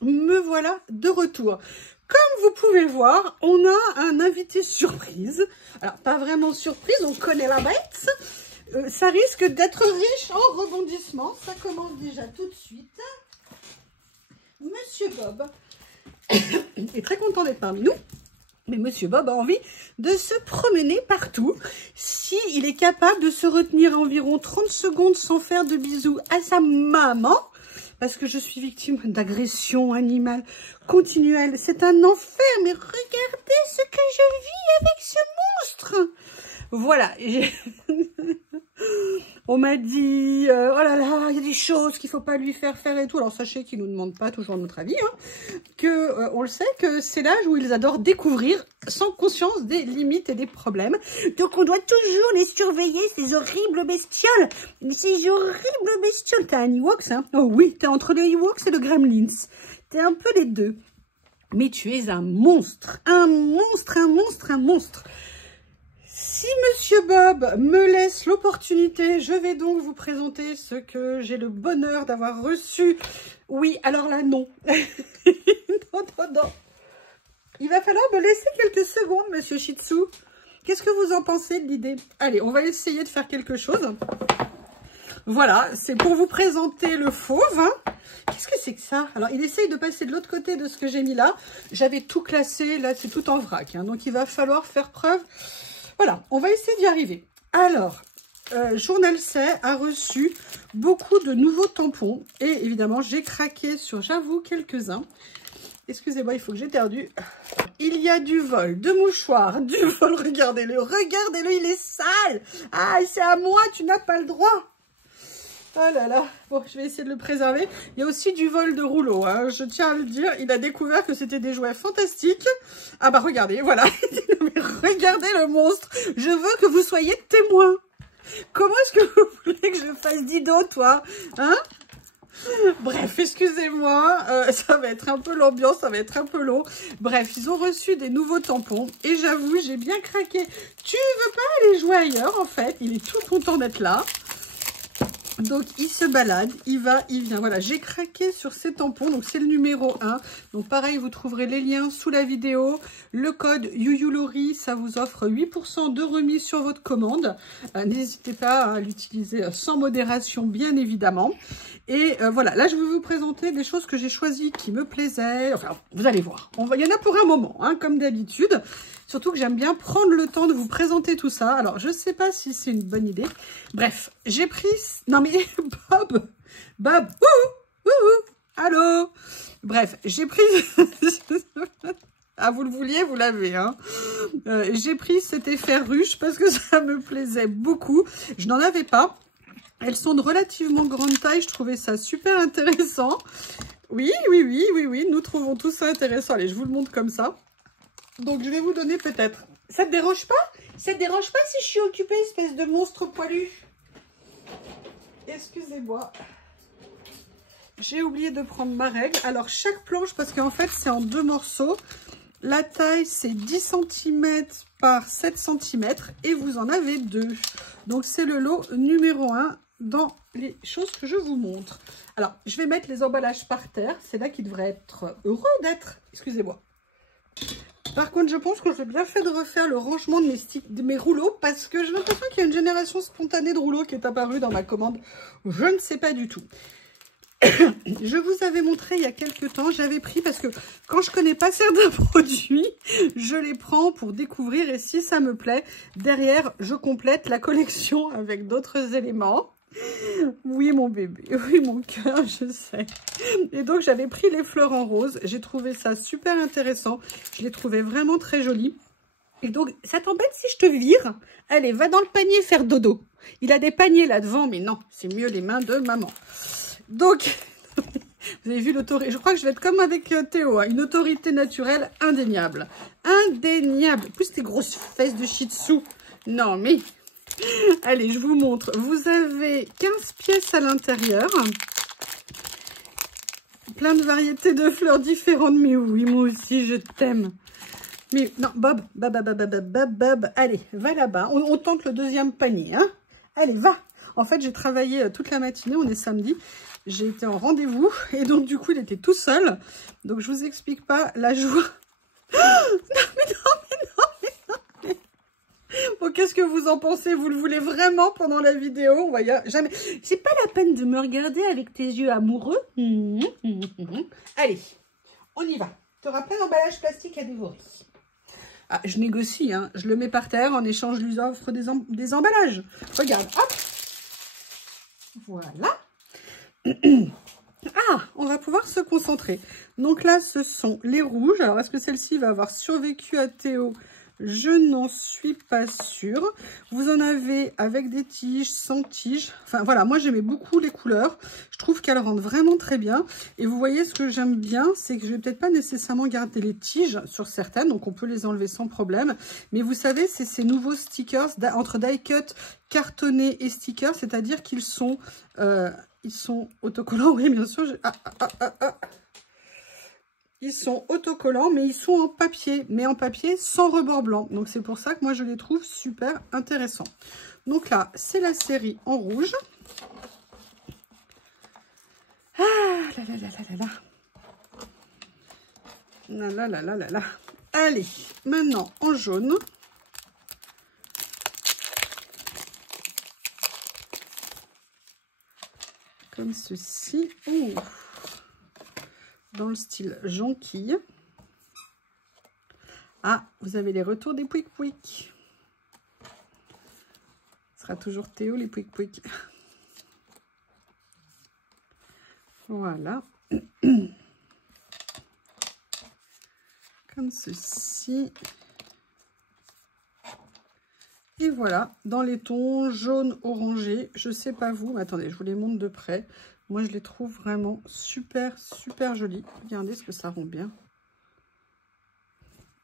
me voilà de retour. Comme vous pouvez le voir, on a un invité surprise. Alors, pas vraiment surprise, on connaît la bête. Ça risque d'être riche en rebondissements. Ça commence déjà tout de suite. Monsieur Bob est très content d'être parmi nous. Mais Monsieur Bob a envie de se promener partout. S'il est capable de se retenir environ 30 secondes sans faire de bisous à sa maman, parce que je suis victime d'agression animale continuelle. C'est un enfer, mais regardez ce que je vis avec ce monstre. Voilà. On m'a dit, oh là là, il y a des choses qu'il ne faut pas lui faire faire et tout. Alors sachez qu'ils ne nous demandent pas toujours notre avis, hein, on le sait que c'est l'âge où ils adorent découvrir sans conscience des limites et des problèmes. Donc on doit toujours les surveiller, ces horribles bestioles. Ces horribles bestioles. T'as un Ewoks, hein? Oh oui, t'es entre le Ewoks et le Gremlins. T'es un peu les deux. Mais tu es un monstre. Un monstre, un monstre, un monstre. Si Monsieur Bob me laisse l'opportunité, je vais donc vous présenter ce que j'ai le bonheur d'avoir reçu. Oui, alors là, non. Non, non, non. Il va falloir me laisser quelques secondes, Monsieur Shih Tzu. Qu'est-ce que vous en pensez de l'idée? Allez, on va essayer de faire quelque chose. Voilà, c'est pour vous présenter le fauve. Hein. Qu'est-ce que c'est que ça? Alors, il essaye de passer de l'autre côté de ce que j'ai mis là. J'avais tout classé, là, c'est tout en vrac. Hein. Donc, il va falloir faire preuve... Voilà, on va essayer d'y arriver. Alors, Journal C a reçu beaucoup de nouveaux tampons. Et évidemment, j'ai craqué sur, j'avoue, quelques-uns. Excusez-moi, il faut que j'éternue. Il y a du vol de mouchoirs, du vol, regardez-le, regardez-le, il est sale. Ah, c'est à moi, tu n'as pas le droit. Oh là là, bon, je vais essayer de le préserver. Il y a aussi du vol de rouleaux, hein. Je tiens à le dire. Il a découvert que c'était des jouets fantastiques. Ah bah regardez, voilà. Mais regardez le monstre. Je veux que vous soyez témoins. Comment est-ce que vous voulez que je fasse Dido, toi? Hein? Bref, excusez-moi, ça va être un peu l'ambiance, ça va être un peu long. Bref, ils ont reçu des nouveaux tampons et j'avoue, j'ai bien craqué. Tu veux pas aller jouer ailleurs, en fait? Il est tout content d'être là. Donc, il se balade, il va, il vient. Voilà, j'ai craqué sur ces tampons. Donc, c'est le numéro 1. Donc, pareil, vous trouverez les liens sous la vidéo. Le code YuYuLori, ça vous offre 8% de remise sur votre commande. N'hésitez pas à l'utiliser sans modération, bien évidemment. Et voilà, là, je vais vous présenter des choses que j'ai choisies qui me plaisaient. Enfin, vous allez voir. Il y en a pour un moment, hein, comme d'habitude. Surtout que j'aime bien prendre le temps de vous présenter tout ça. Alors, je ne sais pas si c'est une bonne idée. Bref, j'ai pris... Non mais, Bob, allô. Bref, j'ai pris... Ah, vous le vouliez, vous l'avez, hein. J'ai pris cet effet ruche parce que ça me plaisait beaucoup. Je n'en avais pas. Elles sont de relativement grande taille. Je trouvais ça super intéressant. Oui, nous trouvons tout ça intéressant. Allez, je vous le montre comme ça. Donc, je vais vous donner peut-être... Ça te dérange pas? Ça te dérange pas si je suis occupée, espèce de monstre poilu? Excusez-moi. J'ai oublié de prendre ma règle. Alors, chaque planche, parce qu'en fait, c'est en 2 morceaux. La taille, c'est 10 cm par 7 cm. Et vous en avez 2. Donc, c'est le lot numéro 1 dans les choses que je vous montre. Alors, je vais mettre les emballages par terre. C'est là qu'ils devraient être heureux d'être. Excusez-moi. Par contre, je pense que j'ai bien fait de refaire le rangement de mes rouleaux parce que j'ai l'impression qu'il y a une génération spontanée de rouleaux qui est apparue dans ma commande. Je ne sais pas du tout. Je vous avais montré il y a quelques temps, j'avais pris parce que quand je connais pas certains produits, je les prends pour découvrir et si ça me plaît, derrière, je complète la collection avec d'autres éléments. Oui, mon bébé, oui, mon cœur, je sais. Et donc, j'avais pris les fleurs en rose. J'ai trouvé ça super intéressant. Je les trouvais vraiment très jolies. Et donc, ça t'embête si je te vire? Allez, va dans le panier faire dodo. Il a des paniers là devant, mais non, c'est mieux les mains de maman. Donc, vous avez vu l'autorité. Je crois que je vais être comme avec Théo, hein, une autorité naturelle indéniable. Indéniable. En plus, tes grosses fesses de Shih Tzu. Non, mais... Allez, je vous montre. Vous avez 15 pièces à l'intérieur. Plein de variétés de fleurs différentes. Mais oui, moi aussi, je t'aime. Mais non, Bob. Allez, va là-bas. On tente le deuxième panier. Hein. Allez, va. En fait, j'ai travaillé toute la matinée. On est samedi. j'ai été en rendez-vous et donc du coup il était tout seul. Donc je vous explique pas la joie. Non. Bon, qu'est-ce que vous en pensez? Vous le voulez vraiment pendant la vidéo? On va jamais. C'est pas la peine de me regarder avec tes yeux amoureux. Allez, on y va. Tu auras plein d'emballages plastiques à dévorer. Ah, je négocie, hein. Je le mets par terre, en échange, je lui offre des emballages. Regarde, hop. Voilà. Ah, on va pouvoir se concentrer. Donc là, ce sont les rouges. Alors, est-ce que celle-ci va avoir survécu à Théo? Je n'en suis pas sûre. Vous en avez avec des tiges, sans tiges. Enfin, voilà, moi, j'aimais beaucoup les couleurs. Je trouve qu'elles rendent vraiment très bien. Et vous voyez, ce que j'aime bien, c'est que je vais peut-être pas nécessairement garder les tiges sur certaines. Donc, on peut les enlever sans problème. Mais vous savez, c'est ces nouveaux stickers entre die cut, cartonné et stickers. C'est-à-dire qu'ils sont... ils sont autocollants, oui, bien sûr. Ils sont autocollants, mais ils sont en papier. Mais en papier sans rebord blanc. Donc, c'est pour ça que moi, je les trouve super intéressants. Donc là, c'est la série en rouge. Ah là là là là là là. Là là là là là. Allez, maintenant, en jaune. Comme ceci. Oh. Dans le style jonquille. Ah, vous avez les retours des pouic pouic. Ce sera toujours Théo les pouic pouic. Voilà. Comme ceci. Et voilà, dans les tons jaune orangé. Je sais pas vous, mais attendez, je vous les montre de près. Moi, je les trouve vraiment super, super jolis. Regardez ce que ça rend bien.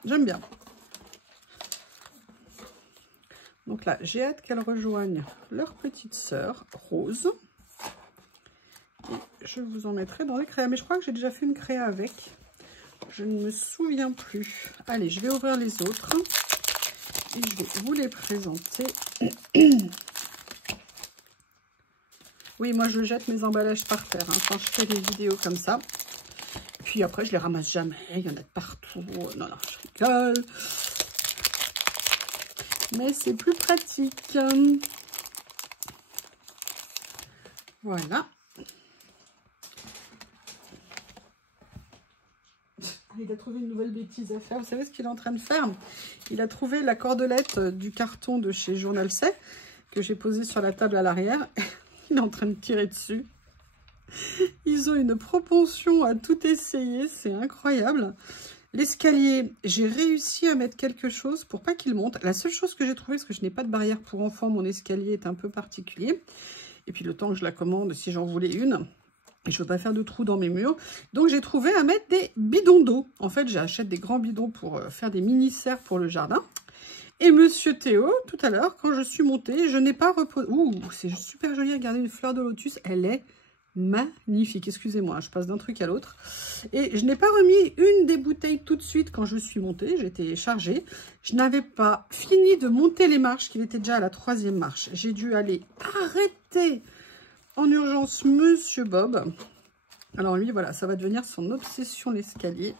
J'aime bien. Donc là, j'ai hâte qu'elles rejoignent leur petite sœur, Rose. Et je vous en mettrai dans les créas. Mais je crois que j'ai déjà fait une créa avec. Je ne me souviens plus. Allez, je vais ouvrir les autres. Et je vais vous les présenter. Oui, moi, je jette mes emballages par terre hein, quand je fais des vidéos comme ça. Puis après, je les ramasse jamais. Il y en a de partout. Non, non, je rigole. Mais c'est plus pratique. Voilà. Il a trouvé une nouvelle bêtise à faire. Vous savez ce qu'il est en train de faire? Il a trouvé la cordelette du carton de chez Journal C que j'ai posé sur la table à l'arrière. Il est en train de tirer dessus. Ils ont une propension à tout essayer. C'est incroyable. L'escalier, j'ai réussi à mettre quelque chose pour pas qu'il monte. La seule chose que j'ai trouvée, parce que je n'ai pas de barrière pour enfants, mon escalier est un peu particulier. Et puis le temps que je la commande, si j'en voulais une, et je ne veux pas faire de trous dans mes murs. Donc j'ai trouvé à mettre des bidons d'eau. En fait, j'achète des grands bidons pour faire des mini-serres pour le jardin. Et Monsieur Théo, tout à l'heure, quand je suis montée, je n'ai pas reposé... Ouh, c'est super joli, regardez, une fleur de lotus, elle est magnifique. Excusez-moi, je passe d'un truc à l'autre. Et je n'ai pas remis une des bouteilles tout de suite quand je suis montée, j'étais chargée. Je n'avais pas fini de monter les marches, qu'il était déjà à la 3e marche. J'ai dû aller arrêter en urgence Monsieur Bob. Alors lui, voilà, ça va devenir son obsession, l'escalier.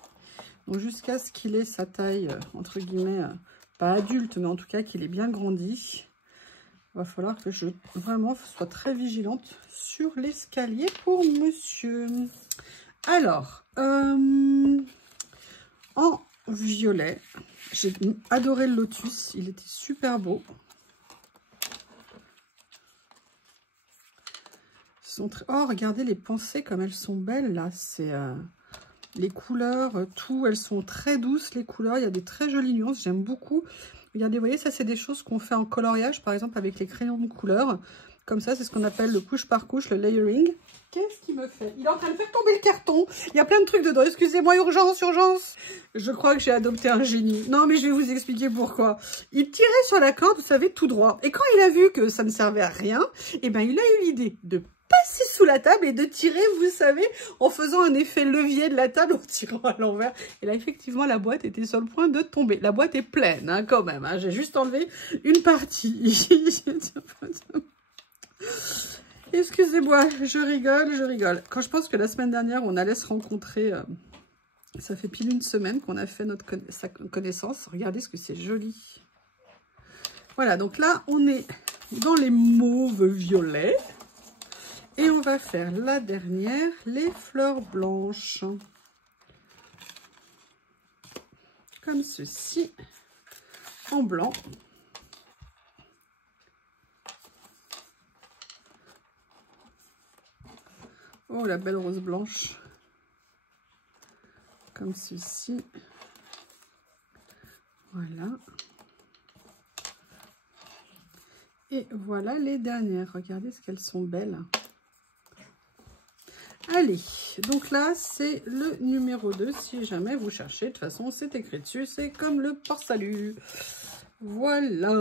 Donc jusqu'à ce qu'il ait sa taille, entre guillemets... pas adulte, mais en tout cas qu'il est bien grandi. Il va falloir que je vraiment sois très vigilante sur l'escalier pour monsieur. Alors, en violet, j'ai adoré le lotus, il était super beau. Oh, regardez les pensées comme elles sont belles là, c'est... les couleurs, tout, elles sont très douces, les couleurs. Il y a des très jolies nuances, j'aime beaucoup. Regardez, vous voyez, ça, c'est des choses qu'on fait en coloriage, par exemple, avec les crayons de couleur. Comme ça, c'est ce qu'on appelle le couche par couche, le layering. Qu'est-ce qu'il me fait? Il est en train de faire tomber le carton. Il y a plein de trucs dedans. Excusez-moi, urgence, urgence. Je crois que j'ai adopté un génie. Non, mais je vais vous expliquer pourquoi. Il tirait sur la corde, vous savez, tout droit. Et quand il a vu que ça ne servait à rien, eh ben, il a eu l'idée de passer sous la table et de tirer, vous savez, en faisant un effet levier de la table, en tirant à l'envers. Et là, effectivement, la boîte était sur le point de tomber. La boîte est pleine, hein, quand même. Hein. J'ai juste enlevé une partie. Excusez-moi, je rigole. Quand je pense que la semaine dernière, on allait se rencontrer, ça fait pile une semaine qu'on a fait sa connaissance. Regardez ce que c'est joli. Voilà, donc là, on est dans les mauves violets. Et on va faire la dernière, les fleurs blanches. Comme ceci, en blanc. Oh, la belle rose blanche. Comme ceci. Voilà. Et voilà les dernières. Regardez ce qu'elles sont belles. Allez, donc là, c'est le numéro 2, si jamais vous cherchez. De toute façon, c'est écrit dessus. C'est comme le port-salut. Voilà.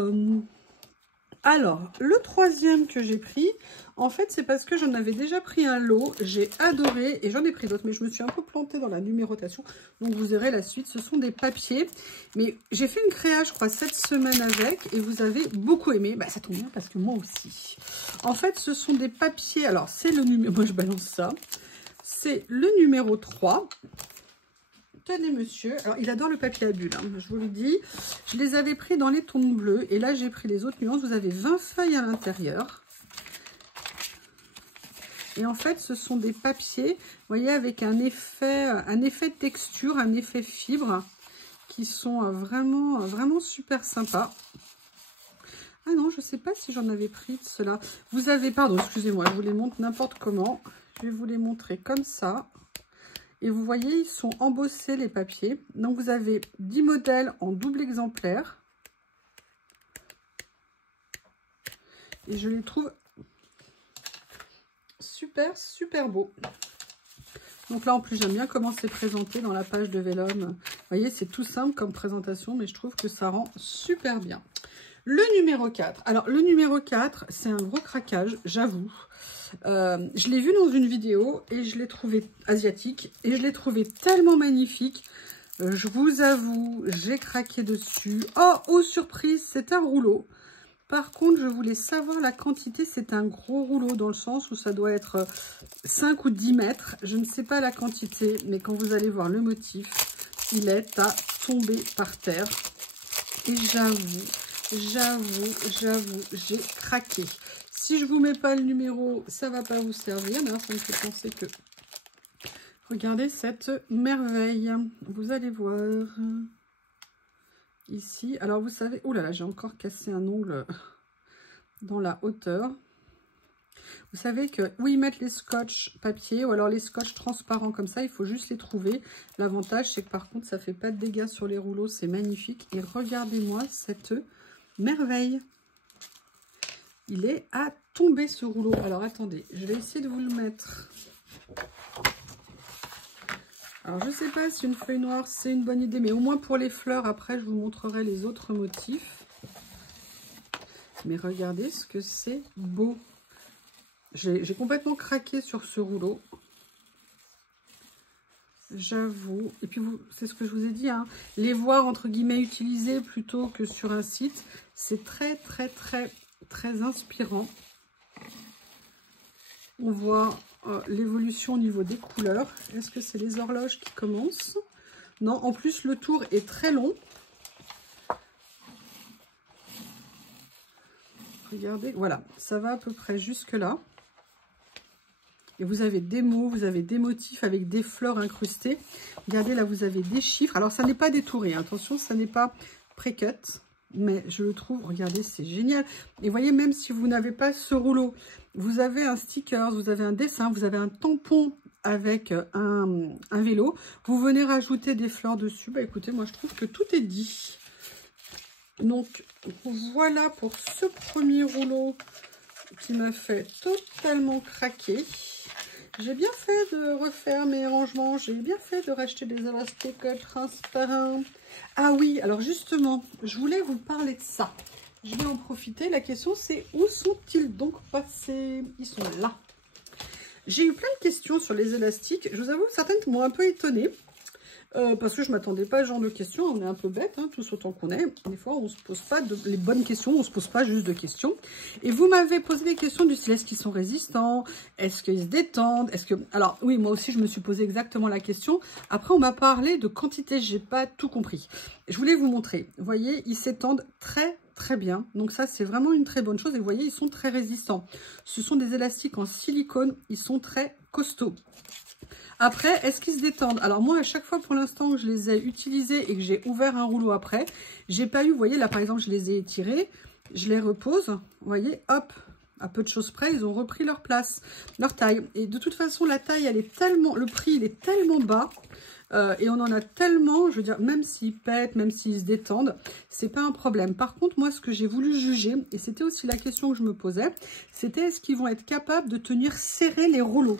Alors, le troisième que j'ai pris, en fait, c'est parce que j'en avais déjà pris un lot. J'ai adoré et j'en ai pris d'autres, mais je me suis un peu plantée dans la numérotation. Donc, vous verrez la suite. Ce sont des papiers. Mais j'ai fait une créa, je crois, cette semaine avec et vous avez beaucoup aimé. Bah, ça tombe bien parce que moi aussi. En fait, ce sont des papiers. Alors, c'est le numéro... Moi, je balance ça. C'est le numéro 3. Tenez, monsieur. Alors, il adore le papier à bulles, hein, je vous le dis. Je les avais pris dans les tons bleus. Et là, j'ai pris les autres nuances. Vous avez 20 feuilles à l'intérieur. Et en fait, ce sont des papiers, vous voyez, avec un effet texture, un effet fibre, qui sont vraiment super sympas. Ah non, je ne sais pas si j'en avais pris de cela. Vous avez, pardon, excusez-moi, je vous les montre n'importe comment. Je vais vous les montrer comme ça. Et vous voyez, ils sont embossés les papiers. Donc, vous avez 10 modèles en double exemplaire. Et je les trouve super beaux. Donc là, en plus, j'aime bien comment c'est présenté dans la page de Vellum. Vous voyez, c'est tout simple comme présentation, mais je trouve que ça rend super bien. Le numéro 4. Alors, le numéro 4, c'est un gros craquage, j'avoue. Je l'ai vu dans une vidéo et je l'ai trouvé asiatique et je l'ai trouvé tellement magnifique. Je vous avoue, j'ai craqué dessus. Oh, surprise, c'est un rouleau. Par contre, je voulais savoir la quantité. C'est un gros rouleau dans le sens où ça doit être 5 ou 10 mètres. Je ne sais pas la quantité, mais quand vous allez voir le motif, il est à tomber par terre. Et j'avoue, j'ai craqué. Si je vous mets pas le numéro, ça va pas vous servir. D'ailleurs, ça me fait penser que... Regardez cette merveille. Vous allez voir ici. Alors, vous savez... Oh là là, j'ai encore cassé un ongle dans la hauteur. Vous savez que où ils mettent les scotch papier ou alors les scotch transparents comme ça, il faut juste les trouver. L'avantage, c'est que par contre, ça fait pas de dégâts sur les rouleaux. C'est magnifique. Et regardez-moi cette merveille. Il est à tomber ce rouleau. Alors attendez, je vais essayer de vous le mettre. Alors je ne sais pas si une feuille noire c'est une bonne idée, mais au moins pour les fleurs, après je vous montrerai les autres motifs. Mais regardez ce que c'est beau. J'ai complètement craqué sur ce rouleau. J'avoue. Et puis c'est ce que je vous ai dit, hein, les voir entre guillemets utilisés plutôt que sur un site, c'est très inspirant. On voit l'évolution au niveau des couleurs. Est-ce que c'est les horloges qui commencent? Non, en plus le tour est très long. Regardez, voilà, ça va à peu près jusque là. Et vous avez des mots, vous avez des motifs avec des fleurs incrustées. Regardez, là, vous avez des chiffres. Alors, ça n'est pas détouré. Attention, ça n'est pas pré-cut. Mais je le trouve, regardez, c'est génial. Et voyez, même si vous n'avez pas ce rouleau, vous avez un sticker, vous avez un dessin, vous avez un tampon avec un vélo. Vous venez rajouter des fleurs dessus. Bah, écoutez, moi, je trouve que tout est dit. Donc, voilà pour ce premier rouleau qui m'a fait totalement craquer. J'ai bien fait de refaire mes rangements. J'ai bien fait de racheter des élastiques transparents. Ah oui, alors justement, je voulais vous parler de ça. Je vais en profiter. La question, c'est où sont-ils donc passés? Ils sont là. J'ai eu plein de questions sur les élastiques. Je vous avoue, certaines m'ont un peu étonnée. parce que je ne m'attendais pas à ce genre de questions. On est un peu bête, hein, tous autant qu'on est. Des fois, on ne se pose pas les bonnes questions, on ne se pose pas juste de questions. Et vous m'avez posé des questions du style, est-ce qu'ils sont résistants? Est-ce qu'ils se détendent? Alors, oui, moi aussi, je me suis posé exactement la question. Après, on m'a parlé de quantité, je n'ai pas tout compris. Je voulais vous montrer. Vous voyez, ils s'étendent très bien. Donc ça, c'est vraiment une très bonne chose. Et vous voyez, ils sont très résistants. Ce sont des élastiques en silicone. Ils sont très costauds. Après, est-ce qu'ils se détendent? Alors moi, à chaque fois pour l'instant que je les ai utilisés et que j'ai ouvert un rouleau après, j'ai pas eu, vous voyez, là par exemple, je les ai étirés, je les repose, vous voyez, hop, à peu de choses près, ils ont repris leur place, leur taille. Et de toute façon, la taille, elle est tellement, le prix, il est tellement bas, et on en a tellement, je veux dire, même s'ils pètent, même s'ils se détendent, c'est pas un problème. Par contre, moi, ce que j'ai voulu juger, et c'était aussi la question que je me posais, c'était est-ce qu'ils vont être capables de tenir serrés les rouleaux?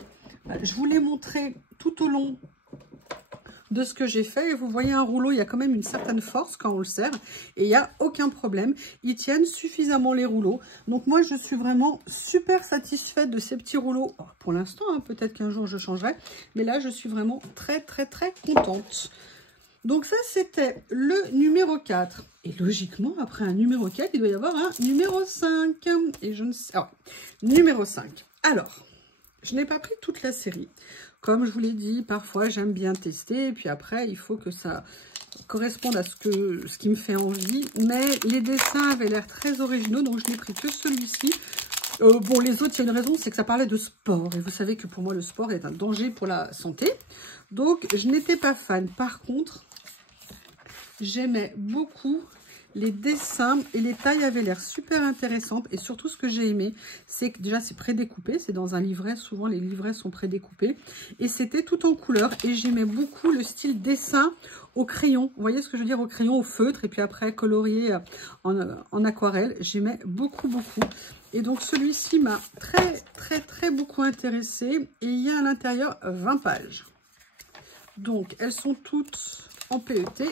Je vous l'ai montré tout au long de ce que j'ai fait. Et vous voyez un rouleau, il y a quand même une certaine force quand on le serre. Et il n'y a aucun problème. Ils tiennent suffisamment les rouleaux. Donc moi, je suis vraiment super satisfaite de ces petits rouleaux. Alors, pour l'instant, hein, peut-être qu'un jour, je changerai. Mais là, je suis vraiment très contente. Donc ça, c'était le numéro 4. Et logiquement, après un numéro 4, il doit y avoir un numéro 5. Et je ne sais... Alors, numéro 5. Alors... Je n'ai pas pris toute la série. Comme je vous l'ai dit, parfois j'aime bien tester. Et puis après, il faut que ça corresponde à ce qui me fait envie. Mais les dessins avaient l'air très originaux. Donc je n'ai pris que celui-ci. Bon, les autres, il y a une raison, c'est que ça parlait de sport. Et vous savez que pour moi, le sport est un danger pour la santé. Donc je n'étais pas fan. Par contre, j'aimais beaucoup... Les dessins et les tailles avaient l'air super intéressantes. Et surtout, ce que j'ai aimé, c'est que déjà, c'est prédécoupé. C'est dans un livret. Souvent, les livrets sont prédécoupés. Et c'était tout en couleur. Et j'aimais beaucoup le style dessin au crayon. Vous voyez ce que je veux dire? Au crayon, au feutre. Et puis après, colorié en aquarelle. J'aimais beaucoup. Et donc, celui-ci m'a très beaucoup intéressée. Et il y a à l'intérieur 20 pages. Donc, elles sont toutes en PET.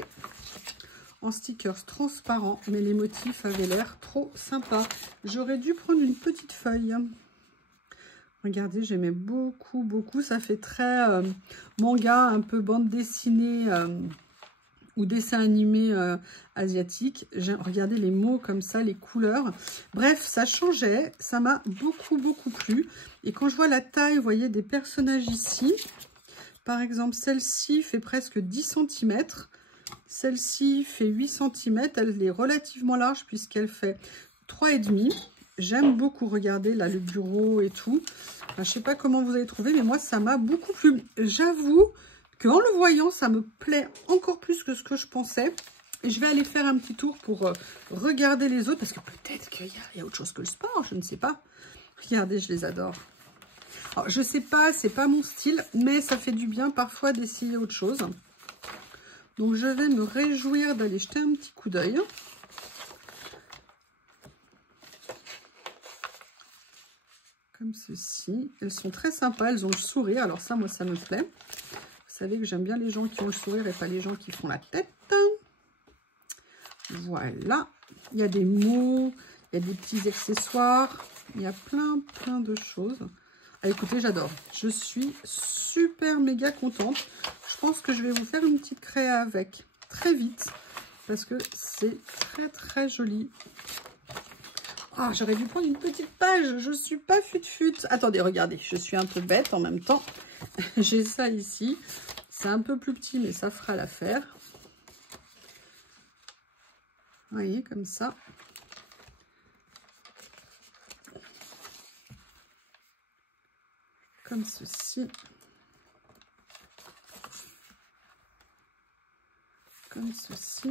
En stickers transparents, mais les motifs avaient l'air trop sympas. J'aurais dû prendre une petite feuille. Regardez, j'aimais beaucoup. Ça fait très manga, un peu bande dessinée ou dessin animé asiatique. Regardez les mots comme ça, les couleurs. Bref, ça changeait. Ça m'a beaucoup plu. Et quand je vois la taille, vous voyez, des personnages ici. Par exemple, celle-ci fait presque 10 cm. Celle-ci fait 8 cm, elle est relativement large puisqu'elle fait 3,5. J'aime beaucoup, regardez là le bureau et tout. Enfin, je ne sais pas comment vous avez trouvé, mais moi ça m'a beaucoup plu. J'avoue qu'en le voyant, ça me plaît encore plus que ce que je pensais. Et je vais aller faire un petit tour pour regarder les autres, parce que peut-être qu'il y a autre chose que le sport, je ne sais pas. Regardez, je les adore. Alors, je ne sais pas, c'est pas mon style, mais ça fait du bien parfois d'essayer autre chose. Donc, je vais me réjouir d'aller jeter un petit coup d'œil. Comme ceci. Elles sont très sympas, elles ont le sourire. Alors ça, moi, ça me plaît. Vous savez que j'aime bien les gens qui ont le sourire et pas les gens qui font la tête. Voilà. Il y a des mots, il y a des petits accessoires. Il y a plein de choses. Ah, écoutez, j'adore. Je suis super méga contente. Je pense que je vais vous faire une petite créa avec très vite parce que c'est très joli. Ah, j'aurais dû prendre une petite page. Je suis pas fut. Attendez, regardez, je suis un peu bête en même temps. J'ai ça ici. C'est un peu plus petit, mais ça fera l'affaire. Vous voyez, comme ça. Comme ceci. Comme ceci.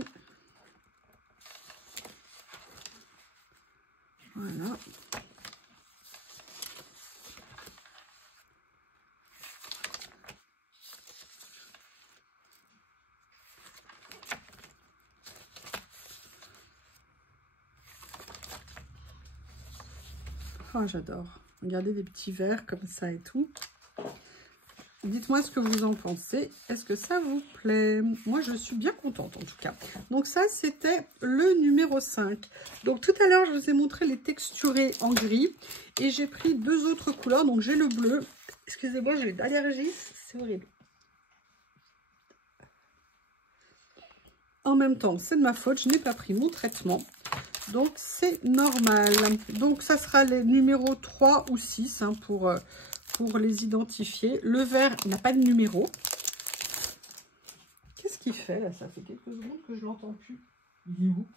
Voilà. Oh, j'adore. Regardez des petits verres comme ça et tout. Dites-moi ce que vous en pensez. Est-ce que ça vous plaît? Moi, je suis bien contente en tout cas. Donc ça, c'était le numéro 5. Donc tout à l'heure, je vous ai montré les texturés en gris. Et j'ai pris deux autres couleurs. Donc j'ai le bleu. Excusez-moi, j'ai une allergie. C'est horrible. En même temps, c'est de ma faute, je n'ai pas pris mon traitement. Donc, c'est normal. Donc, ça sera les numéros 3 ou 6 hein, pour les identifier. Le vert n'a pas de numéro. Qu'est-ce qu'il fait là? Ça fait quelques secondes que je ne l'entends plus. Il est où?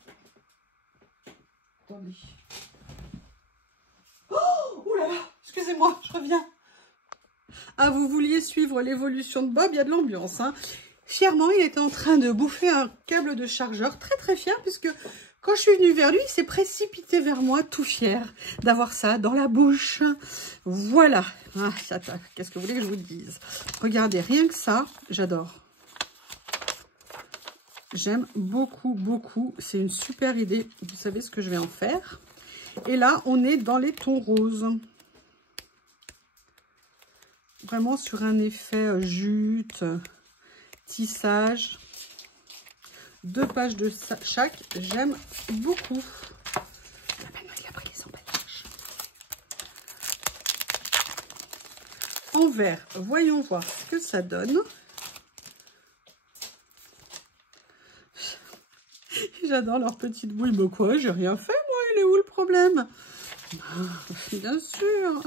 Attendez. Oh, ouh là là, excusez-moi, je reviens. Ah, vous vouliez suivre l'évolution de Bob, il y a de l'ambiance. Hein. Fièrement, il était en train de bouffer un câble de chargeur. Très très fier, puisque quand je suis venue vers lui, il s'est précipité vers moi, tout fier d'avoir ça dans la bouche. Voilà. Ah, qu'est-ce que vous voulez que je vous dise? Regardez, rien que ça, j'adore. J'aime beaucoup, beaucoup. C'est une super idée. Vous savez ce que je vais en faire. Et là, on est dans les tons roses. Vraiment sur un effet jute, tissage. 2 pages de chaque. J'aime beaucoup. Maintenant, il a pris les emballages. En vert, voyons voir ce que ça donne. J'adore leur petite bouille. Mais quoi, j'ai rien fait, moi. Il est où le problème? Bien sûr.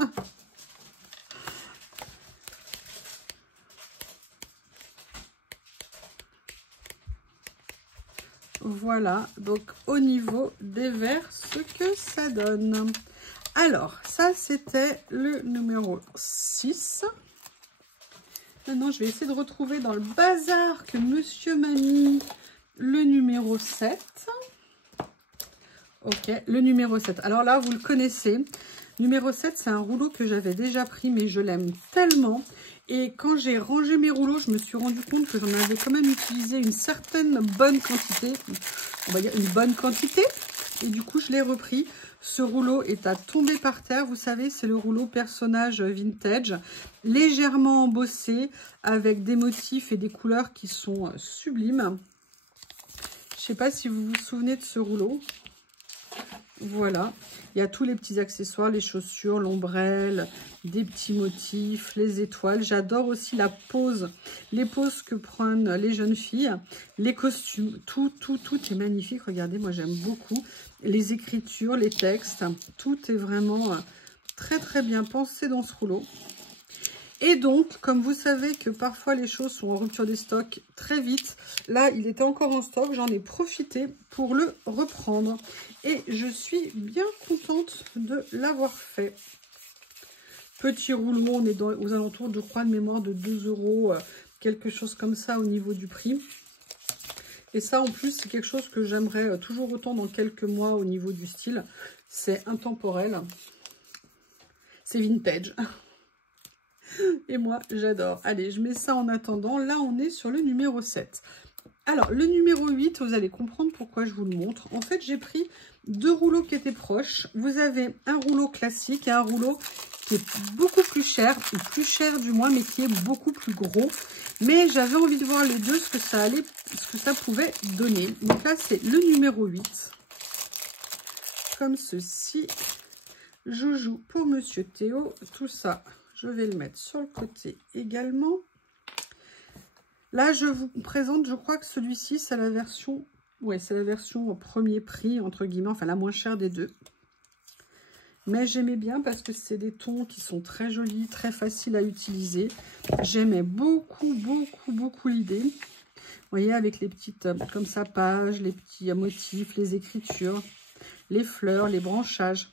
Voilà, donc au niveau des verts, ce que ça donne. Alors, ça, c'était le numéro 6. Maintenant, je vais essayer de retrouver dans le bazar que monsieur m'a mis le numéro 7. Ok, le numéro 7. Alors là, vous le connaissez. Numéro 7, c'est un rouleau que j'avais déjà pris, mais je l'aime tellement. Et quand j'ai rangé mes rouleaux, je me suis rendu compte que j'en avais quand même utilisé une certaine bonne quantité. On va dire une bonne quantité. Et du coup, je l'ai repris. Ce rouleau est à tomber par terre. Vous savez, c'est le rouleau personnage vintage. Légèrement embossé, avec des motifs et des couleurs qui sont sublimes. Je ne sais pas si vous vous souvenez de ce rouleau. Voilà, il y a tous les petits accessoires, les chaussures, l'ombrelle, des petits motifs, les étoiles. J'adore aussi la pose, les poses que prennent les jeunes filles, les costumes, tout est magnifique. Regardez, moi j'aime beaucoup les écritures, les textes, tout est vraiment très très bien pensé dans ce rouleau. Et donc, comme vous savez que parfois les choses sont en rupture des stocks très vite, là, il était encore en stock. J'en ai profité pour le reprendre. Et je suis bien contente de l'avoir fait. Petit rouleau, on est aux alentours, je crois, de mémoire de 2 €, quelque chose comme ça au niveau du prix. Et ça, en plus, c'est quelque chose que j'aimerais toujours autant dans quelques mois au niveau du style. C'est intemporel. C'est vintage. Et moi, j'adore. Allez, je mets ça en attendant. Là, on est sur le numéro 7. Alors, le numéro 8, vous allez comprendre pourquoi je vous le montre. En fait, j'ai pris 2 rouleaux qui étaient proches. Vous avez un rouleau classique et un rouleau qui est beaucoup plus cher du moins, mais qui est beaucoup plus gros. Mais j'avais envie de voir les deux, ce que ça pouvait donner. Donc là, c'est le numéro 8. Comme ceci. Joujou pour Monsieur Théo. Tout ça, je vais le mettre sur le côté également. Là, je vous présente, je crois que celui-ci, c'est la version... Ouais, c'est la version au premier prix, entre guillemets, enfin la moins chère des deux. Mais j'aimais bien parce que c'est des tons qui sont très jolis, très faciles à utiliser. J'aimais beaucoup l'idée. Vous voyez, avec les petites, comme ça, pages, les petits motifs, les écritures, les fleurs, les branchages.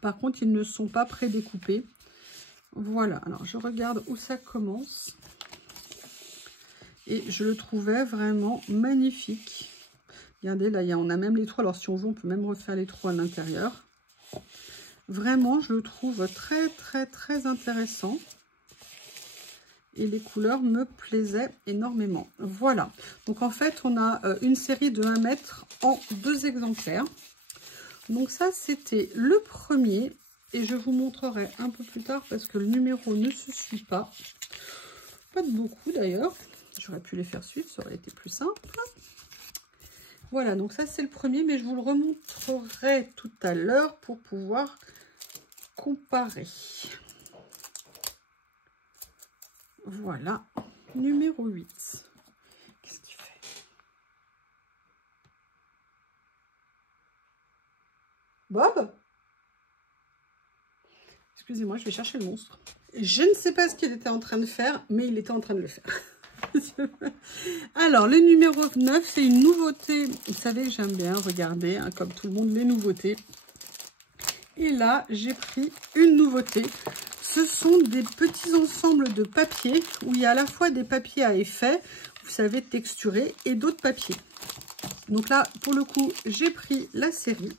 Par contre, ils ne sont pas prédécoupés. Voilà, alors je regarde où ça commence. Et je le trouvais vraiment magnifique. Regardez, là, on a même les trous. Alors, si on veut, on peut même refaire les trous à l'intérieur. Vraiment, je le trouve très intéressant. Et les couleurs me plaisaient énormément. Voilà. Donc, en fait, on a une série de 1 mètre en 2 exemplaires. Donc, ça, c'était le premier. Et je vous montrerai un peu plus tard parce que le numéro ne se suit pas. Pas de beaucoup, d'ailleurs. J'aurais pu les faire suivre, ça aurait été plus simple. Voilà, donc ça c'est le premier, mais je vous le remontrerai tout à l'heure pour pouvoir comparer. Voilà, numéro 8. Qu'est-ce qu'il fait? Bob? Excusez-moi, je vais chercher le monstre. Je ne sais pas ce qu'il était en train de faire, mais il était en train de le faire. Alors, le numéro 9, c'est une nouveauté. Vous savez que j'aime bien regarder, hein, comme tout le monde, les nouveautés. Et là, j'ai pris une nouveauté. Ce sont des petits ensembles de papiers où il y a à la fois des papiers à effet, vous savez, texturés, et d'autres papiers. Donc là, pour le coup, j'ai pris la série.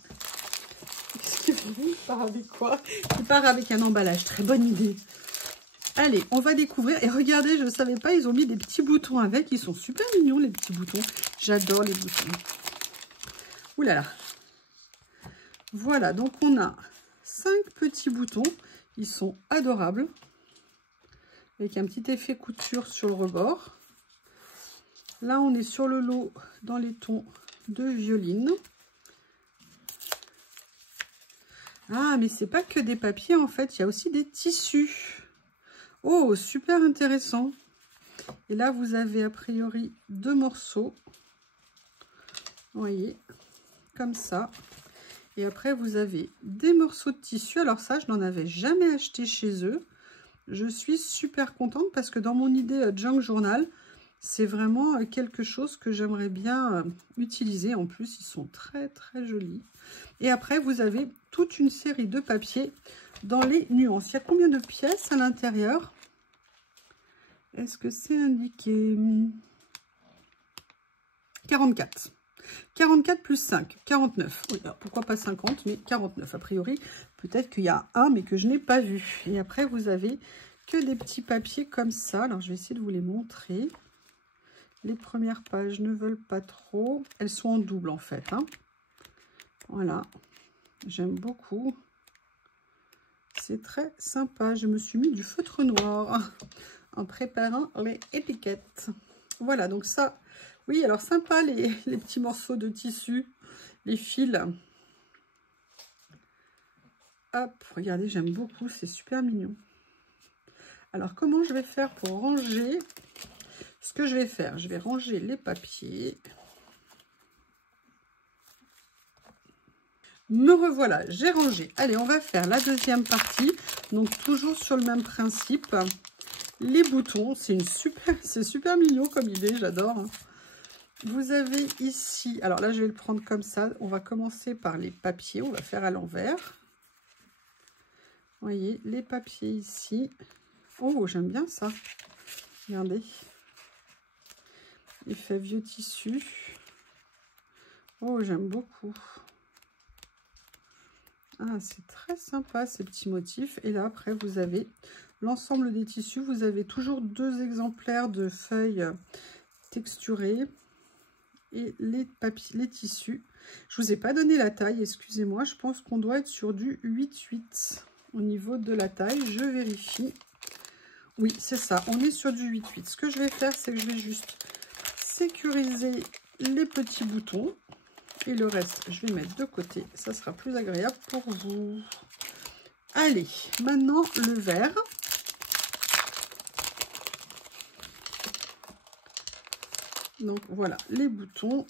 Il part avec quoi? Il part avec un emballage. Très bonne idée. Allez, on va découvrir. Et regardez, je ne savais pas, ils ont mis des petits boutons avec. Ils sont super mignons, les petits boutons. J'adore les boutons. Ouh là là. Voilà, donc on a 5 petits boutons. Ils sont adorables. Avec un petit effet couture sur le rebord. Là, on est sur le lot dans les tons de violine. Ah, mais c'est pas que des papiers, en fait. Il y a aussi des tissus. Oh, super intéressant. Et là, vous avez a priori 2 morceaux. Vous voyez, comme ça. Et après, vous avez des morceaux de tissu. Alors ça, je n'en avais jamais acheté chez eux. Je suis super contente parce que dans mon idée Junk Journal, c'est vraiment quelque chose que j'aimerais bien utiliser. En plus, ils sont très, très jolis. Et après, vous avez toute une série de papiers dans les nuances. Il y a combien de pièces à l'intérieur? Est-ce que c'est indiqué? 44. 44 plus 5, 49. Oui, alors pourquoi pas 50, mais 49 a priori. Peut-être qu'il y a un, mais que je n'ai pas vu. Et après, vous avez que des petits papiers comme ça. Alors, je vais essayer de vous les montrer. Les premières pages ne veulent pas trop. Elles sont en double, en fait. Hein. Voilà. J'aime beaucoup. C'est très sympa. Je me suis mis du feutre noir en préparant les étiquettes. Voilà, donc ça... Oui, alors sympa les petits morceaux de tissu, les fils. Hop, regardez, j'aime beaucoup, c'est super mignon. Alors, comment je vais faire pour ranger? Ce que je vais faire, je vais ranger les papiers. Me revoilà, j'ai rangé. Allez, on va faire la deuxième partie. Donc, toujours sur le même principe. Les boutons, c'est super mignon comme idée, j'adore. Vous avez ici, alors là je vais le prendre comme ça, on va commencer par les papiers, on va faire à l'envers. Vous voyez, les papiers ici. Oh, j'aime bien ça. Regardez. Effet vieux tissu. Oh, j'aime beaucoup. Ah, c'est très sympa ces petits motifs. Et là, après, vous avez l'ensemble des tissus. Vous avez toujours 2 exemplaires de feuilles texturées. Et les papiers, les tissus. Je vous ai pas donné la taille, excusez-moi. Je pense qu'on doit être sur du 8,8 au niveau de la taille. Je vérifie. Oui, c'est ça. On est sur du 8,8. Ce que je vais faire, c'est que je vais juste sécuriser les petits boutons. Et le reste, je vais mettre de côté. Ça sera plus agréable pour vous. Allez, maintenant le vert. Donc voilà les boutons.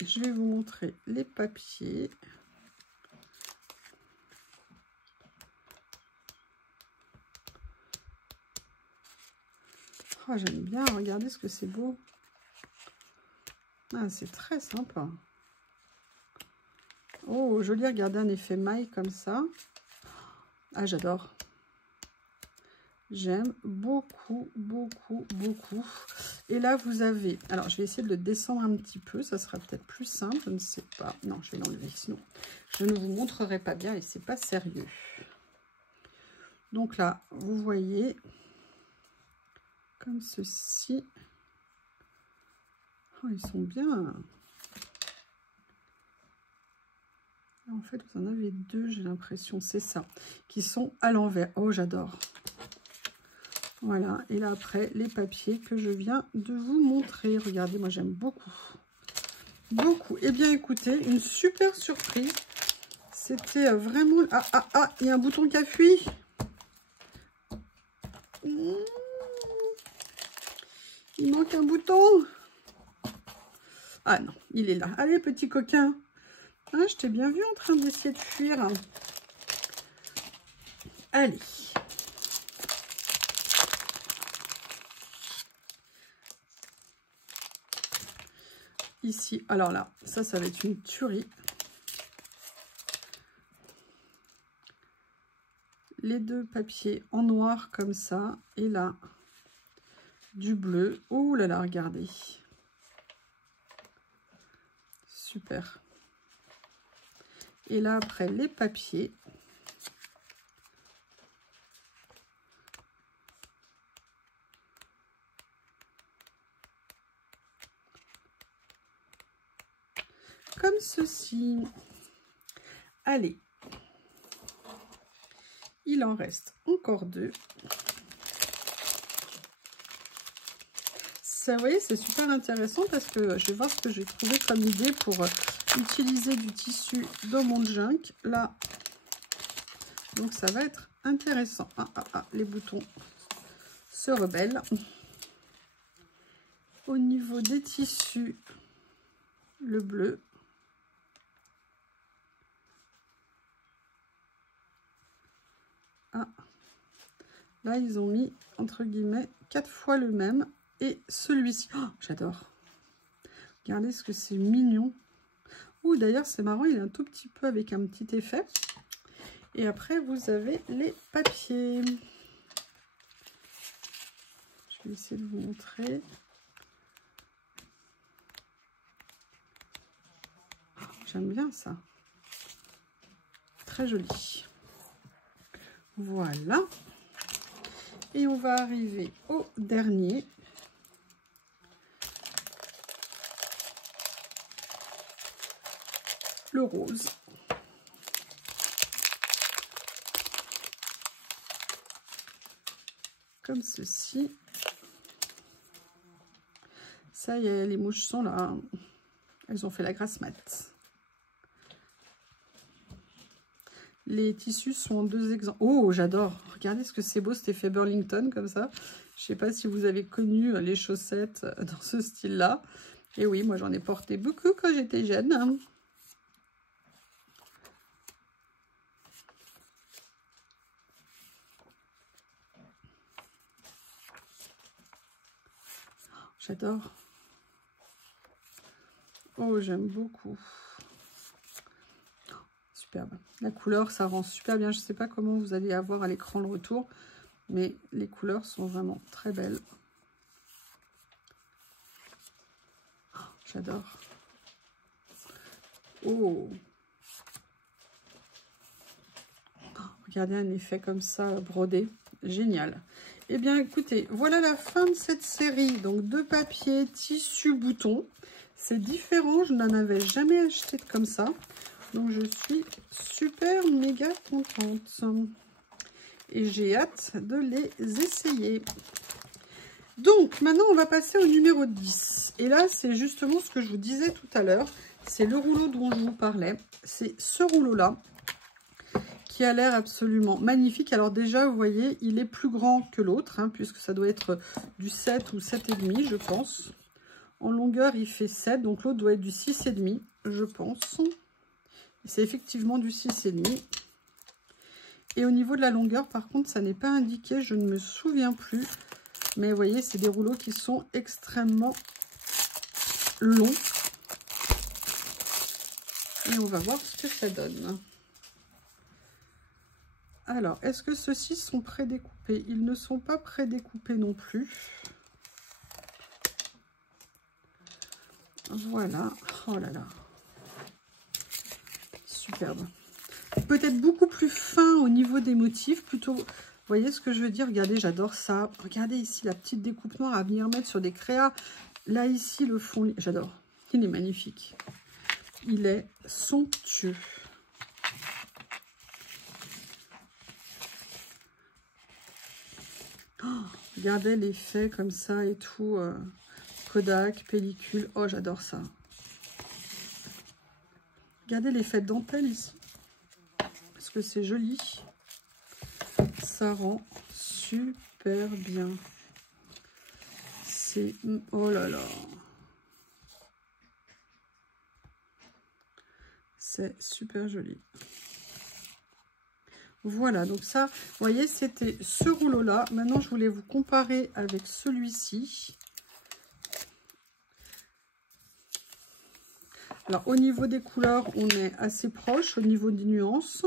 Je vais vous montrer les papiers. Oh, j'aime bien, regardez ce que c'est beau. Ah, c'est très sympa. Oh, joli, regardez un effet maille comme ça. Ah, j'adore. J'aime beaucoup, beaucoup, beaucoup. Et là, vous avez... Alors, je vais essayer de le descendre un petit peu. Ça sera peut-être plus simple. Je ne sais pas. Non, je vais l'enlever. Sinon, je ne vous montrerai pas bien et c'est pas sérieux. Donc là, vous voyez, comme ceci. Oh, ils sont bien. En fait, vous en avez 2, j'ai l'impression. C'est ça. Qui sont à l'envers. Oh, j'adore. Voilà, et là après, les papiers que je viens de vous montrer. Regardez, moi j'aime beaucoup. Beaucoup. Eh bien, écoutez, une super surprise. C'était vraiment... Ah, il y a un bouton qui a fui. Il manque un bouton. Ah non, il est là. Allez, petit coquin. Ah, je t'ai bien vu en train d'essayer de fuir. Allez. Ici, alors là, ça va être une tuerie. Les deux papiers en noir comme ça. Et là, du bleu. Oh là là, regardez. Super. Et là, après, les papiers. Comme ceci. Allez. Il en reste encore deux. Ça, vous voyez, c'est super intéressant parce que je vais voir ce que j'ai trouvé comme idée pour utiliser du tissu dans mon junk. Là, donc ça va être intéressant. Les boutons se rebellent. Au niveau des tissus, le bleu. Là, ils ont mis, entre guillemets, 4 fois le même. Et celui-ci, oh, j'adore. Regardez ce que c'est mignon. Ouh, d'ailleurs, c'est marrant, il est un tout petit peu avec un petit effet. Et après, vous avez les papiers. Je vais essayer de vous montrer. Oh, j'aime bien ça. Très joli. Voilà. Et on va arriver au dernier. Le rose. Comme ceci. Ça y est, les mouches sont là. Elles ont fait la grasse mat. Les tissus sont en 2 exemples. Oh, j'adore. Regardez ce que c'est beau, cet effet Burlington comme ça. Je ne sais pas si vous avez connu les chaussettes dans ce style-là. Et oui, moi j'en ai porté beaucoup quand j'étais jeune. J'adore. Oh, j'aime beaucoup. Superbe. La couleur, ça rend super bien. Je ne sais pas comment vous allez avoir à l'écran le retour, mais les couleurs sont vraiment très belles. Oh, j'adore. Oh. Regardez un effet comme ça, brodé. Génial. Eh bien, écoutez, voilà la fin de cette série. Donc, 2 papiers, tissu, bouton. C'est différent. Je n'en avais jamais acheté comme ça. Donc, je suis super méga contente. Et j'ai hâte de les essayer. Donc, maintenant, on va passer au numéro 10. Et là, c'est justement ce que je vous disais tout à l'heure. C'est le rouleau dont je vous parlais. C'est ce rouleau-là qui a l'air absolument magnifique. Alors déjà, vous voyez, il est plus grand que l'autre, hein, puisque ça doit être du 7 ou 7,5, je pense. En longueur, il fait 7, donc l'autre doit être du 6,5, je pense. C'est effectivement du 6,5. Et au niveau de la longueur, par contre, ça n'est pas indiqué, je ne me souviens plus. Mais vous voyez, c'est des rouleaux qui sont extrêmement longs. Et on va voir ce que ça donne. Alors, est-ce que ceux-ci sont prédécoupés? Ils ne sont pas prédécoupés non plus. Voilà. Oh là là. Superbe. Peut-être beaucoup plus fin au niveau des motifs. Plutôt, vous voyez ce que je veux dire? Regardez, j'adore ça. Regardez ici la petite découpe noire à venir mettre sur des créas. Là, ici, le fond. J'adore. Il est magnifique. Il est somptueux. Oh, regardez l'effet comme ça et tout. Kodak, pellicule. Oh, j'adore ça. Regardez l'effet dentelle ici. Parce que c'est joli. Ça rend super bien. C'est... Oh là là. C'est super joli. Voilà, donc ça, vous voyez, c'était ce rouleau-là. Maintenant, je voulais vous comparer avec celui-ci. Alors, au niveau des couleurs, on est assez proche. Au niveau des nuances,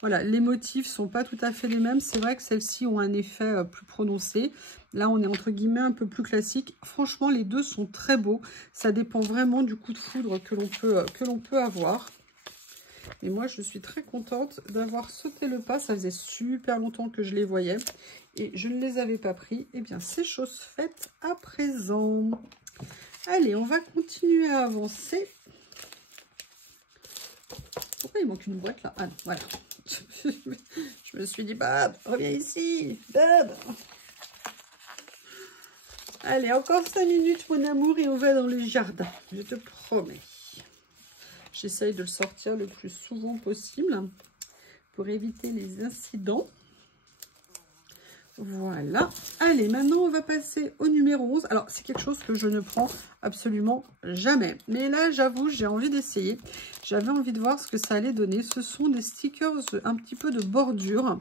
voilà, les motifs ne sont pas tout à fait les mêmes. C'est vrai que celles-ci ont un effet plus prononcé. Là, on est entre guillemets un peu plus classique. Franchement, les deux sont très beaux. Ça dépend vraiment du coup de foudre que l'on peut avoir. Et moi, je suis très contente d'avoir sauté le pas. Ça faisait super longtemps que je les voyais et je ne les avais pas pris. Eh bien, c'est chose faite à présent. Allez, on va continuer à avancer. Pourquoi il manque une boîte là? Ah non, voilà. Je me suis dit, Bab, reviens ici. Bab. Allez, encore 5 minutes, mon amour, et on va dans le jardin. Je te promets. J'essaye de le sortir le plus souvent possible pour éviter les incidents. Voilà. Allez, maintenant, on va passer au numéro 11. Alors, c'est quelque chose que je ne prends absolument jamais. Mais là, j'avoue, j'ai envie d'essayer. J'avais envie de voir ce que ça allait donner. Ce sont des stickers un petit peu de bordure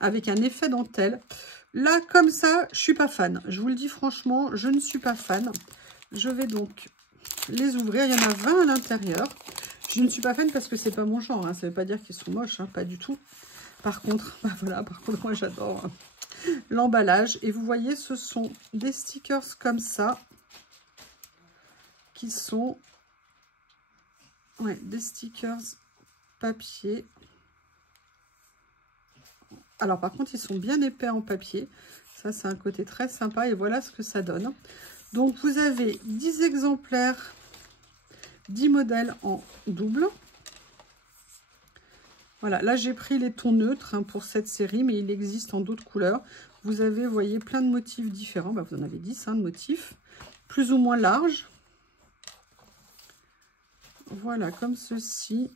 avec un effet dentelle. Là, comme ça, je suis pas fan. Je vous le dis franchement, je ne suis pas fan. Je vais donc les ouvrir. Il y en a 20 à l'intérieur. Je ne suis pas fan parce que c'est pas mon genre. Hein. Ça ne veut pas dire qu'ils sont moches, hein, pas du tout. Par contre, bah voilà, moi j'adore l'emballage. Et vous voyez, ce sont des stickers comme ça qui sont des stickers papier. Alors par contre, ils sont bien épais en papier. Ça, c'est un côté très sympa. Et voilà ce que ça donne. Donc vous avez 10 exemplaires, 10 modèles en double. Voilà, là j'ai pris les tons neutres hein, pour cette série, mais il existe en d'autres couleurs. Vous avez, vous voyez, plein de motifs différents. Bah, vous en avez 10 hein, de motifs, plus ou moins larges. Voilà, comme ceci.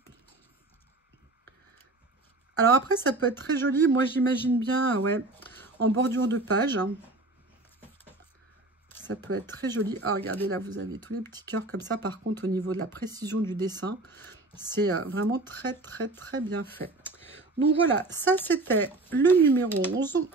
Alors après, ça peut être très joli. Moi, j'imagine bien, ouais, en bordure de page. Ça peut être très joli. Ah, regardez, là, vous avez tous les petits cœurs comme ça. Par contre, au niveau de la précision du dessin, c'est vraiment très, très, très bien fait. Donc voilà, ça c'était le numéro 11.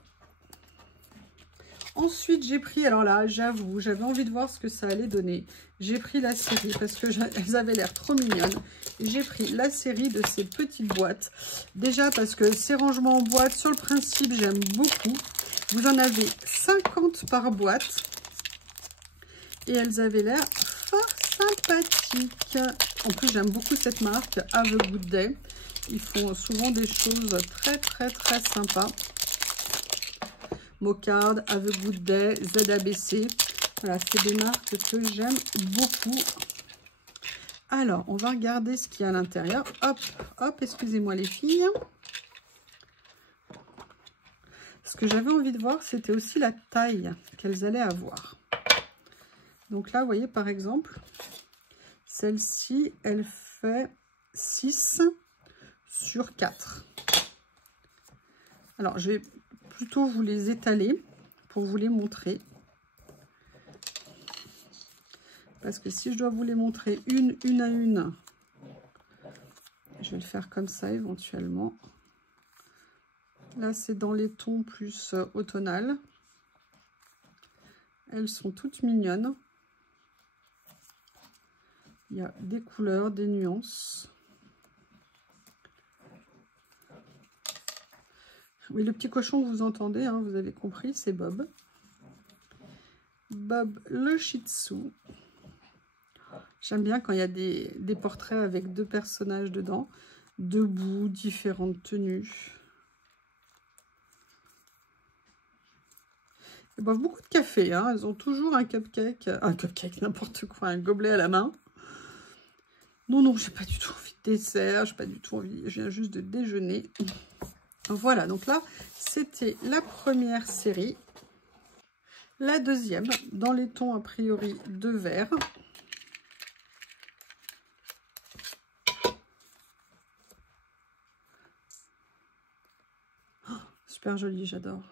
Ensuite, j'ai pris, alors là, j'avoue, j'avais envie de voir ce que ça allait donner. J'ai pris la série parce que elles avaient l'air trop mignonnes. J'ai pris la série de ces petites boîtes. Déjà parce que ces rangements en boîte, sur le principe, j'aime beaucoup. Vous en avez 50 par boîte. Et elles avaient l'air fort sympathiques. En plus, j'aime beaucoup cette marque, Have a Good Day. Ils font souvent des choses très, très, très sympas. Mocard, Have a Good Day, ZABC. Voilà, c'est des marques que j'aime beaucoup. Alors, on va regarder ce qu'il y a à l'intérieur. Hop, hop, excusez-moi les filles. Ce que j'avais envie de voir, c'était aussi la taille qu'elles allaient avoir. Donc là, vous voyez, par exemple, celle-ci, elle fait 6 sur 4. Alors, je vais plutôt vous les étaler pour vous les montrer. Parce que si je dois vous les montrer une à une, je vais le faire comme ça éventuellement. Là, c'est dans les tons plus automnales. Elles sont toutes mignonnes. Il y a des couleurs, des nuances. Oui, le petit cochon que vous entendez, hein, vous avez compris, c'est Bob. Bob le Shih Tzu. J'aime bien quand il y a des portraits avec deux personnages dedans, debout, différentes tenues. Elles boivent beaucoup de café, hein. Elles ont toujours un cupcake, n'importe quoi, un gobelet à la main. Non, non, j'ai pas du tout envie de dessert, j'ai pas du tout envie, je viens juste de déjeuner. Voilà, donc là, c'était la première série. La deuxième, dans les tons a priori de vert. Oh, super joli, j'adore.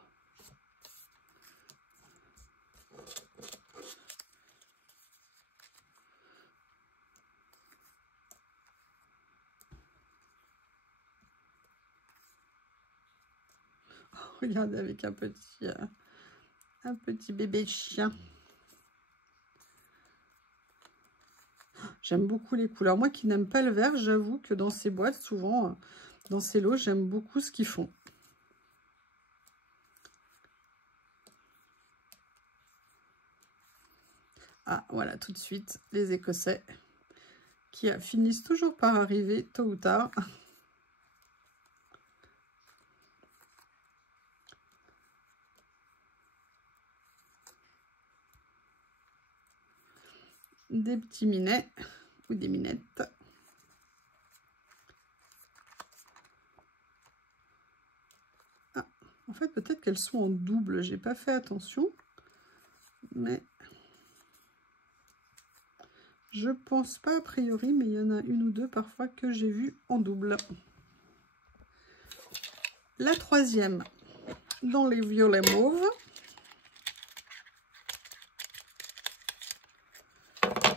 Regardez, avec un petit bébé chien. J'aime beaucoup les couleurs. Moi qui n'aime pas le vert, j'avoue que dans ces boîtes, souvent, dans ces lots, j'aime beaucoup ce qu'ils font. Ah, voilà, tout de suite, les Écossais qui finissent toujours par arriver tôt ou tard. Des petits minets ou des minettes. Ah, en fait, peut-être qu'elles sont en double. J'ai pas fait attention, mais je pense pas a priori, mais il y en a une ou deux parfois que j'ai vu en double. La troisième dans les violets mauves.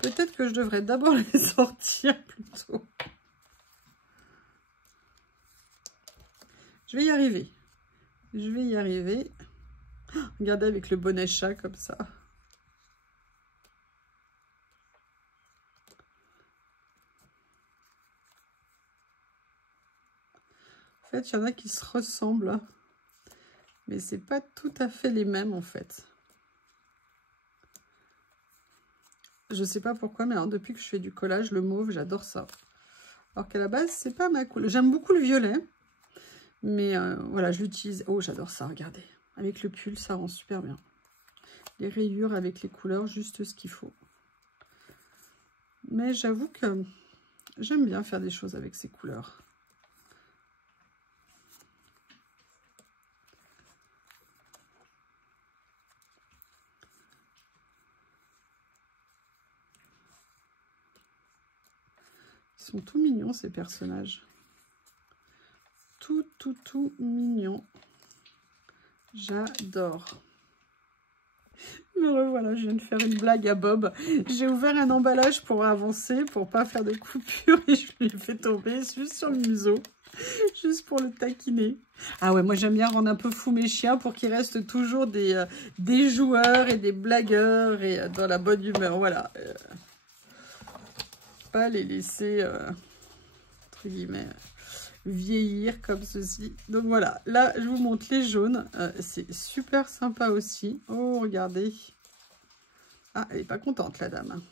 Peut-être que je devrais d'abord les sortir plutôt. Je vais y arriver. Je vais y arriver. Oh, regardez avec le bonnet chat comme ça. En fait, il y en a qui se ressemblent. Mais c'est pas tout à fait les mêmes en fait. Je sais pas pourquoi, mais alors depuis que je fais du collage, le mauve, j'adore ça. Alors qu'à la base, c'est pas ma couleur. J'aime beaucoup le violet. Mais voilà, je l'utilise. Oh, j'adore ça, regardez. Avec le pull, ça rend super bien. Les rayures avec les couleurs, juste ce qu'il faut. Mais j'avoue que j'aime bien faire des choses avec ces couleurs. Ils sont tout mignons, ces personnages. Tout mignon. J'adore. Me revoilà, je viens de faire une blague à Bob. J'ai ouvert un emballage pour avancer, pour pas faire de coupure, et je lui ai fait tomber juste sur le museau, juste pour le taquiner. Ah ouais, moi j'aime bien rendre un peu fou mes chiens pour qu'ils restent toujours des joueurs et des blagueurs et dans la bonne humeur. Voilà. Pas les laisser, entre guillemets, vieillir comme ceci. Donc voilà, là je vous montre les jaunes, c'est super sympa aussi. Oh, regardez. Ah, elle est pas contente la dame.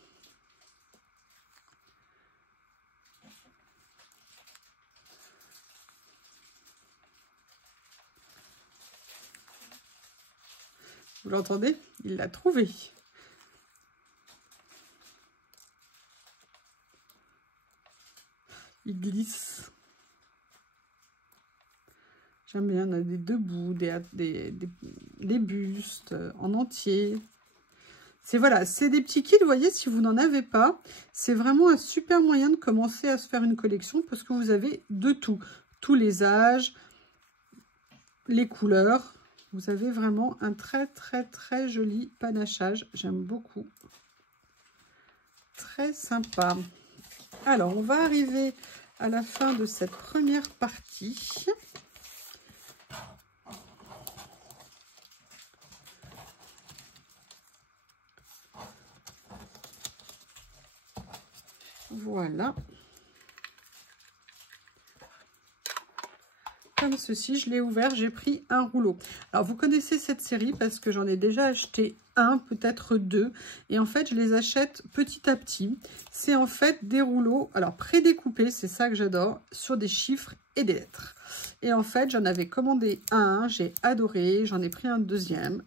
Vous l'entendez? Il l'a trouvé. Il glisse. J'aime bien, on a des debout, des bustes en entier. C'est voilà, c'est des petits kits, vous voyez, si vous n'en avez pas, c'est vraiment un super moyen de commencer à se faire une collection parce que vous avez de tout. Tous les âges, les couleurs. Vous avez vraiment un très joli panachage. J'aime beaucoup. Très sympa. Alors, on va arriver à la fin de cette première partie. Voilà. Comme ceci, je l'ai ouvert, j'ai pris un rouleau. Alors, vous connaissez cette série parce que j'en ai déjà acheté un, peut-être deux. Et en fait, je les achète petit à petit. C'est en fait des rouleaux, alors prédécoupés, c'est ça que j'adore, sur des chiffres et des lettres. Et en fait, j'en avais commandé un, j'ai adoré, j'en ai pris un deuxième.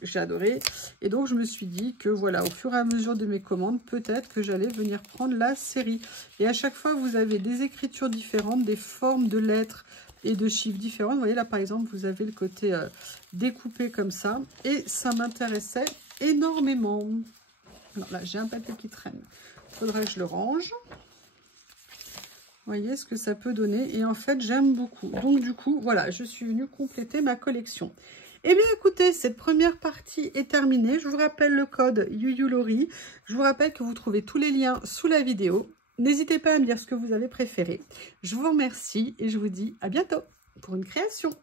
J'ai adoré, et donc je me suis dit que voilà, au fur et à mesure de mes commandes, peut-être que j'allais venir prendre la série. Et à chaque fois, vous avez des écritures différentes, des formes de lettres et de chiffres différents. Vous voyez là, par exemple, vous avez le côté découpé comme ça, et ça m'intéressait énormément. Alors là, j'ai un papier qui traîne. Il faudrait que je le range. Vous voyez ce que ça peut donner, et en fait, j'aime beaucoup. Donc du coup, voilà, je suis venue compléter ma collection. Eh bien, écoutez, cette première partie est terminée. Je vous rappelle le code YuYuLaurie. Je vous rappelle que vous trouvez tous les liens sous la vidéo. N'hésitez pas à me dire ce que vous avez préféré. Je vous remercie et je vous dis à bientôt pour une création.